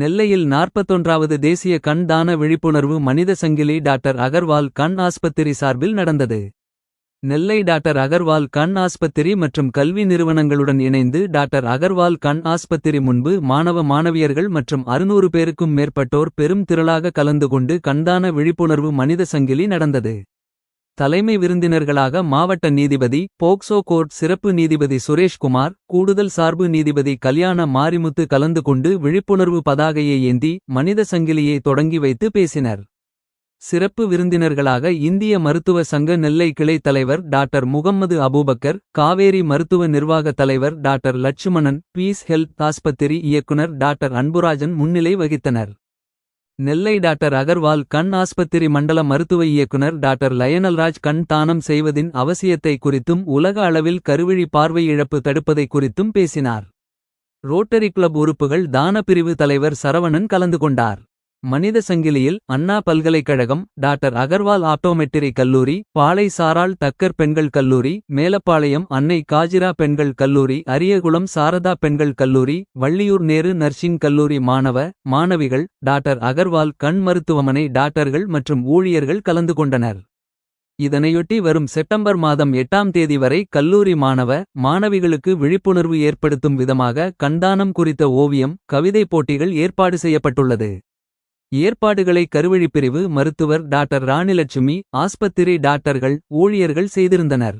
நெல்லையில் 41வது தேசிய கண் தான விழிப்புணர்வு மனித சங்கிலி டாக்டர் அகர்வால் கண் ஆஸ்பத்திரி சார்பில் நடந்தது. நெல்லை டாக்டர் அகர்வால் கண் ஆஸ்பத்திரி மற்றும் கல்வி நிறுவனங்களுடன் இணைந்து டாக்டர் அகர்வால் கண் ஆஸ்பத்திரி முன்பு மாணவ மாணவியர்கள் மற்றும் 600 பேருக்கும் மேற்பட்டோர் பெரும் திரளாக கலந்து கொண்டு கண்தான விழிப்புணர்வு மனித சங்கிலி நடந்தது. தலைமை விருந்தினர்களாக மாவட்ட நீதிபதி, போக்சோ கோர்ட் சிறப்பு நீதிபதி சுரேஷ்குமார், கூடுதல் சார்பு நீதிபதி கல்யாண மாரிமுத்து கலந்து கொண்டு விழிப்புணர்வு பதாகையை ஏந்தி மனித சங்கிலியை தொடங்கி வைத்து பேசினர். சிறப்பு விருந்தினர்களாக இந்திய மருத்துவ சங்க நெல்லை கிளை தலைவர் டாக்டர் முகம்மது அபூபக்கர், காவேரி மருத்துவ நிர்வாக தலைவர் டாக்டர் லட்சுமணன், பீஸ் ஹெல்த் ஆஸ்பத்திரி இயக்குனர் டாக்டர் அன்புராஜன் முன்னிலை வகித்தனர். நெல்லை டாக்டர் அகர்வால் கண் ஆஸ்பத்திரி மண்டல மருத்துவ இயக்குனர் டாக்டர் லயனல்ராஜ் கண் தானம் செய்வதின் அவசியத்தை குறித்தும் உலக அளவில் கருவிழி பார்வை இழப்பு தடுப்பதை குறித்தும் பேசினார். ரோட்டரி கிளப் உறுப்புகள் தான பிரிவு தலைவர் சரவணன் கலந்து கொண்டார். மனித சங்கிலியில் அண்ணா பல்கலைக்கழகம், டாக்டர் அகர்வால் ஆப்டோமெட்ரி கல்லூரி, பாளை சாராள் தக்கர் பெண்கள் கல்லூரி, மேலப்பாளையம் அன்னை காஜிரா பெண்கள் கல்லூரி, அரியகுளம் சாரதா பெண்கள் கல்லூரி, வள்ளியூர் நேரு நர்சிங் கல்லூரி மாணவ மாணவிகள், டாக்டர் அகர்வால் கண் மருத்துவமனை டாக்டர்கள் மற்றும் ஊழியர்கள் கலந்து கொண்டனர். இதனையொட்டி வரும் செப்டம்பர் மாதம் 8ஆம் தேதி வரை கல்லூரி மாணவ மாணவிகளுக்கு விழிப்புணர்வு ஏற்படுத்தும் விதமாக கண்தானம் குறித்த ஓவியம், கவிதை போட்டிகள் ஏற்பாடு செய்யப்பட்டுள்ளது. ஏற்பாடுகளை கருவழிப்பிரிவு மருத்துவர் டாக்டர் ராணிலட்சுமி, ஆஸ்பத்திரி டாக்டர்கள், ஊழியர்கள் செய்திருந்தனர்.